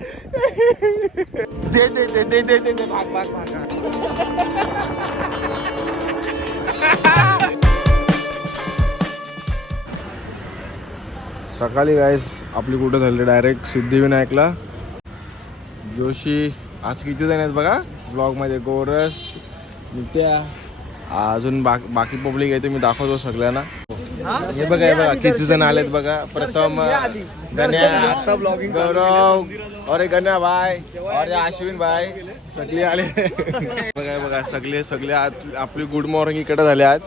दे दे दे दे दे दे भाग भाग भाग. सकाळी गाईस आपली कुठं झाली डायरेक्ट सिद्धिविनायकला. जोशी आज किती जण आहेत बघा ब्लॉग मध्ये. गोरस, नित्या, अजून बाकी पब्लिक आहे ते मी दाखवतो सगळ्यांना. हे बघा हे बघा किती जण आलेत बघा. प्रथम गण्या, गौरव, और गण्या भाई और अश्विन भाई सगळे आले. बघा बघा सगळे आपली गुड मॉर्निंग इकडे झाले आज.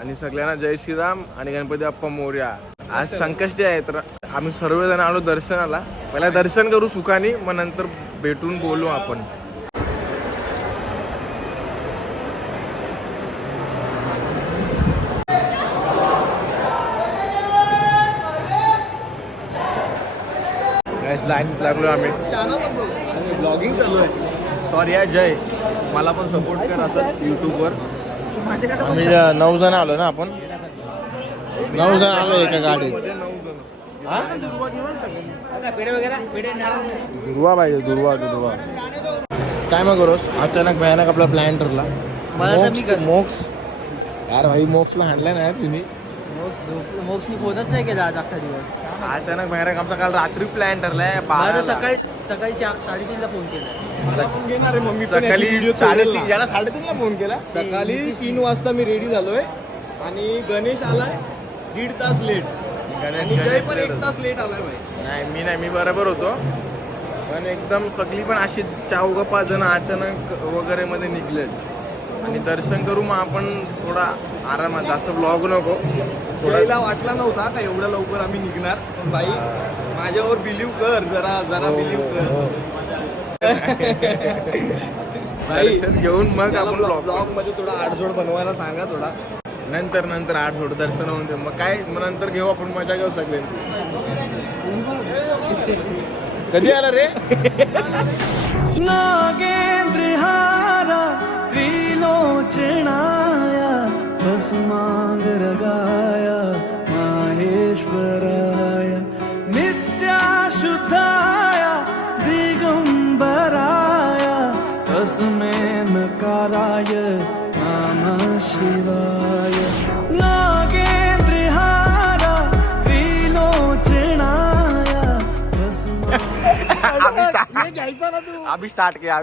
आणि सगळ्यांना जय श्रीराम आणि गणपती बाप्पा मोरया. आज संकष्टी आहे तर आम्ही सर्वजण आलो दर्शनाला. पहिला दर्शन करू सुखाने, मग नंतर भेटून बोलू आपण. लाईन लागलो आम्ही. ब्लॉगिंग चालू आहे. सॉरी आहे जय, मला पण सपोर्ट कर असं यूट्यूबवर. आम्ही 9 जण आलो ना. आपण 9 जण आलो एका गाडीत. दुर्वा पाहिजे दुर्वा. काय मग करोस अचानक भयानक आपला प्लॅन ठरला. मोक्स यार भाई मोक्सला हाणला ना तुम्ही. मोक्सनी फोनच नाही केला आज अख्खा दिवस. अचानक भयानक आमचा काल रात्री प्लॅन ठरलाय. सकाळी 3:30ला फोन केला. सकाळी 3:30ला फोन केला. सकाळी 3 वाजता मी रेडी झालोय आणि गणेश आलाय 1.5 तास लेट. जय पण 1 तास लेट आलाय भाई. नाही मी बरोबर होतो. पण एकदम सगळी पण अशी 4-5 जण अचानक वगैरे मध्ये निघलेत. आणि दर्शन करू मग आपण थोडा आरामात, असं ब्लॉग नको. थोडा वाटला नव्हता का एवढ्या लवकर आम्ही निघणार. पण भाई माझ्यावर बिलीव्ह कर, जरा बिलीव्ह कर. दर्शन घेऊन मग आपण ब्लॉग मध्ये थोडा आडजोड बनवायला सांगा थोडा. नंतर 8 थोडं दर्शन होऊन दे. मग काय मग नंतर घेऊ आपण, मजा घेऊ सगळ्यांची. कधी आला रे? नागेंद्रहारा त्रिलोचनाया भस्मांगरगाया माहेश्वराय नित्याशुद्धाया दिगंबराय तस्मै नकाराय नमः शिवाय. नागेंद्रहारा त्रिलोचनाय अभी स्टार्ट किया.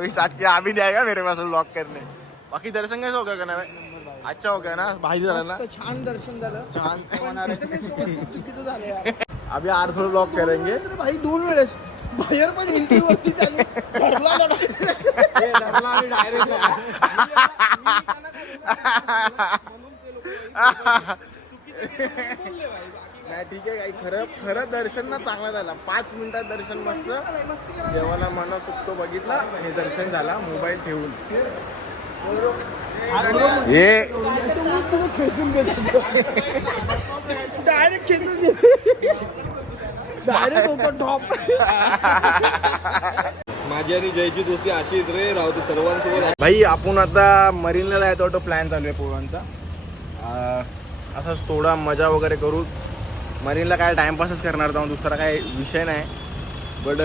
अभी नहीं आएगा मेरे पास ब्लॉग करने. बाकी दर्शन कैसे हो गया ना? अच्छा हो गया ना? भाई झाला ना? छान दर्शन झालं. छान. चुकीचं झालं यार. अभी 8 ब्लॉग करेंगे. भाई 2 वेळेस बाहेर पण हिंदीवरती चालू धरला ना नाही ठीक आहे. काही खरं दर्शन ना चांगलं झालं. 5 मिनिटात दर्शन मस्त. देवाला मना सुटतो बघितला आणि दर्शन झाला मोबाईल ठेवून. हे खेचून गेलो डायरेक्ट खेचून गेलो. डायरेक्ट होतो टॉप. माझी आणि जयची दोस्ती अशीच रे राहते सर्वांसोबत. भाई आपण आता मरीनला जायचं होतं. प्लॅन चालू आहे पोरांचा. असंच थोडा मजा वगैरे करू. मरीनला काय टाइमपासच करणार जाऊन, दुसरा काय विषय नाही. बट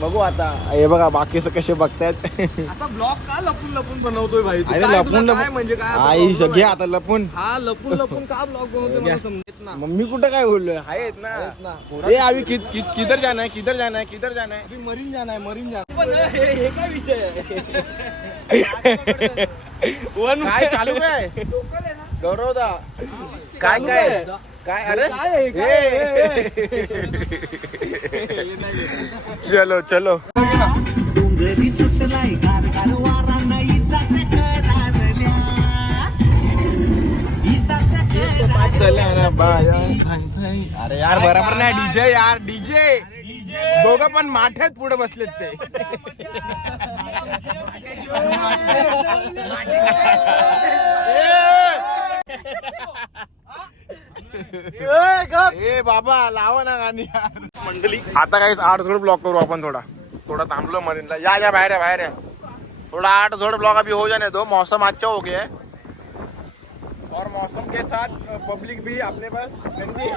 बघू आता. हे बघा बाकीचं कसे बघतायत. असा ब्लॉग का लपून बनवतोय भाई? अरे लपून म्हणजे काय आई घे आता लपून. हा लपून का ब्लॉग बनवतोय मला समजत ना. मम्मी कुठं काय बोललोय? आहेत ना. ए अभी किधर जाना है? अभी मरीन जाना है. पण हे काय विषय आहे? काय चालू काय गौरवदा? काय अरे चलो अरे यार बरोबर नाही. डीजे दोघं पण माठ्यात पुढे बसलेत ते. ए बाबा लावा ना गाणी मंडळी. आता काही 8 ब्लॉक करू आपण. थोड़ा थांबलो मरीनला. या बाहेर है. थोड़ा 8 ब्लॉक अभी हो जाने दो. मौसम अच्छा हो गया है और मौसम के साथ पब्लिक भी अपने पास गंदी है.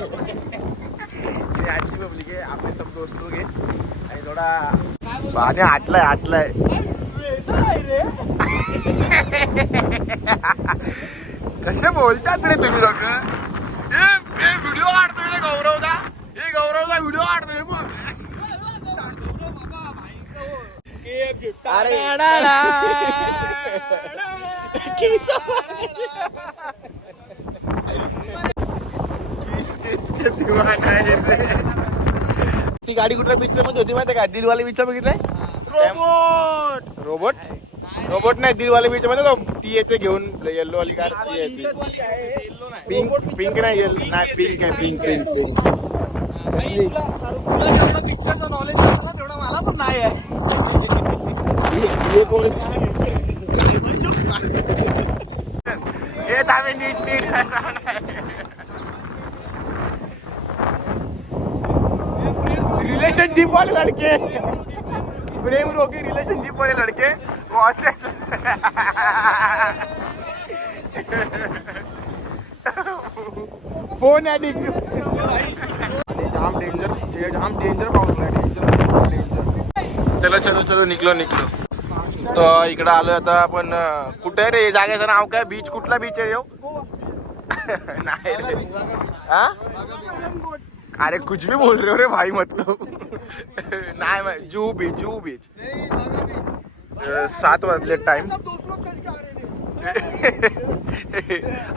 अच्छी पब्लिक है. आपले सब दोस्त लोग हैं. थोडा आणि आटलाय कसे बोलतात रे तुम्ही लोक. व्हिडिओ काढतोय रे गौरवदा. हे गौरवदा व्हिडिओ काढतोय बघ. ती गाडी कुठल्या पिक्चर मध्ये होती माहिती का? दिलवाले पिक्चर बघितलाय? रोबोट नाही, दिलवाले पिक्चर मध्ये तो ती येते घेऊन येल्लो वाली कार. पिंक नाही, पिंक आहे. पिंक तुला जेवढं पिक्चरचं नॉलेज असेल ना तेवढं मला पण नाही आहे. रिलेशनशिप वाले लड़के, प्रेम रोगी रिलेशनशिप वाले लड़के फोन एडिक्ट. जाम डेंजर पाऊस आहे. चलो निकलो. तर इकडं आलोय आता आपण. कुठे रे जागेचं नाव काय? बीच कुठला बीच आहे यो? नाही रे. हा अरे कुछ भी बोल रहे हो रे भाई, मतलब नाही. जुहू बीच 7 वाजले टाइम.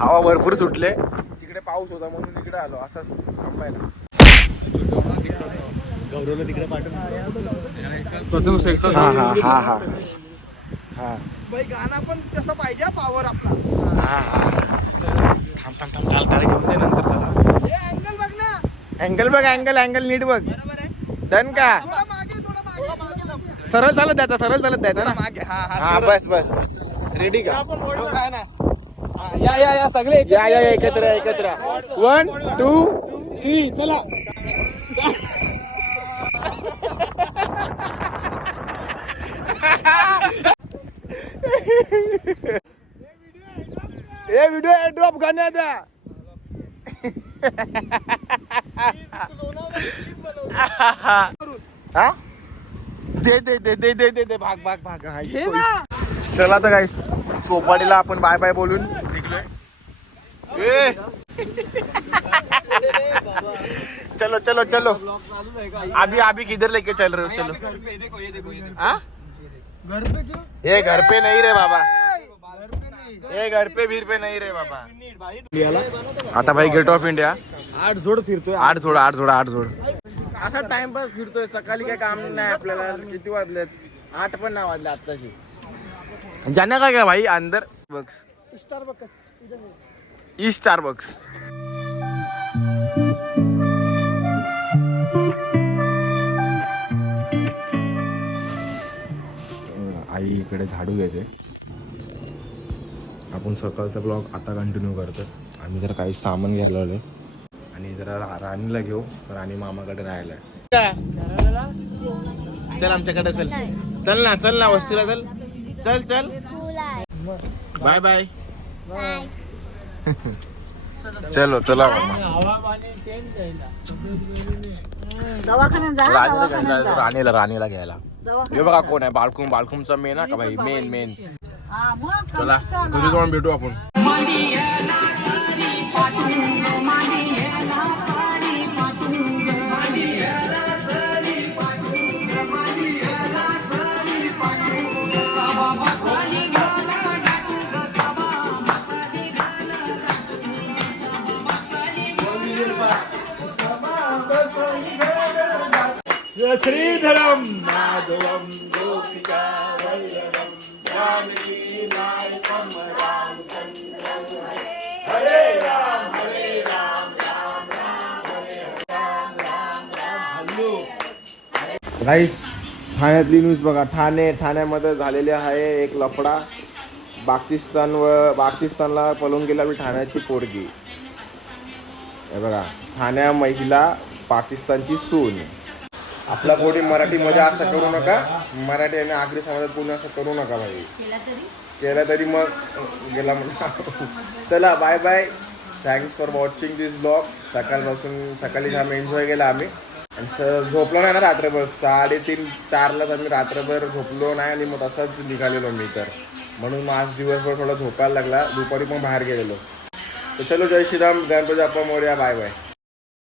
हवा भरपूर सुटले. तिकडे पाऊस होता म्हणून इकडे आलो. असंच थांबायला. गौरवला तिकडे हा बाई गाणं पण कसं पाहिजे पॉवर आपला. थांब ताल घेऊन दे नंतर. चला हे अँगल बघ ना. अँगल बघ. अँगल नीट बघ. डन का? थोडा मागे. सरळ चालत द्यायचा ना. मागे. हा बस. रेडी का? काय ना या सगळे या एकत्र 1 2 3 चला. हे व्हिडिओ ड्रॉप करण्यात दे भाग. हे ना. चला तर गाईस, चोपाडीला आपण बाय बोलून निघलोय. चलो अभी किधर लेके चल रहे हो? चलो. हाँ? ये घर पे नहीं रे बाबा. ये घर पे भीर पे नहीं रे बाबा. आता भाई गेट ऑफ इंडिया 8 जोड फिरतोय. 8 जोड. असा टाइमपास फिरतोय. सकाळी काय काम नाही आपल्याला. किती वाजलेत? 8 पण नाही वाजले आत्ताशी. जाने का क्या भाई अंदर बक्स स्टारबक्स. आई इकडे झाडू घेते. आपण सकाळचा ब्लॉग आता कंटिन्यू करतो. आम्ही जरा काही सामान घ्यायला आलोय आणि जरा राणीला घेऊ. राणी मामाकडे राहायला. चल आमच्याकडे चल ना वस्तीला चल. बाय. चलो चला राणीला घ्यायला. हे बघा कोण आहे? बाळकुमचा मेन का भाई? मेन. चला घरी जाऊन भेटू आपण. श्रीधरम माधवम गोपिका वल्लभम जानकी नायकम रामचंद्र हरे राम राम हरे. गाईस, ठाण्यातली न्यूज बघा. ठाण्यामध्ये झालेले आहे एक लफडा. पाकिस्तानला पळून गेला ठाण्याची पोरगी. हे बघा, ठाण्या महिला पाकिस्तानची सून. आपला कोणी मराठीमध्ये असं करू नका. मराठी आणि आगरी समाजात पूर्ण असं करू नका भाई. केला तरी मग गेला म्हणा. चला bye. Thanks for watching this blog. सकाळी आम्ही एन्जॉय केला. आम्ही आणि झोपलो नाही ना रात्रभर 3:30-4लाच आम्ही रात्रभर झोपलो नाही आणि मग तसाच निघालेलो मी तर म्हणून आज दिवसभर थोडा झोपायला लागला दुपारी पण बाहेर गेलेलो तर चलो जय श्रीराम गणपती बाप्पा मोरया बाय बाय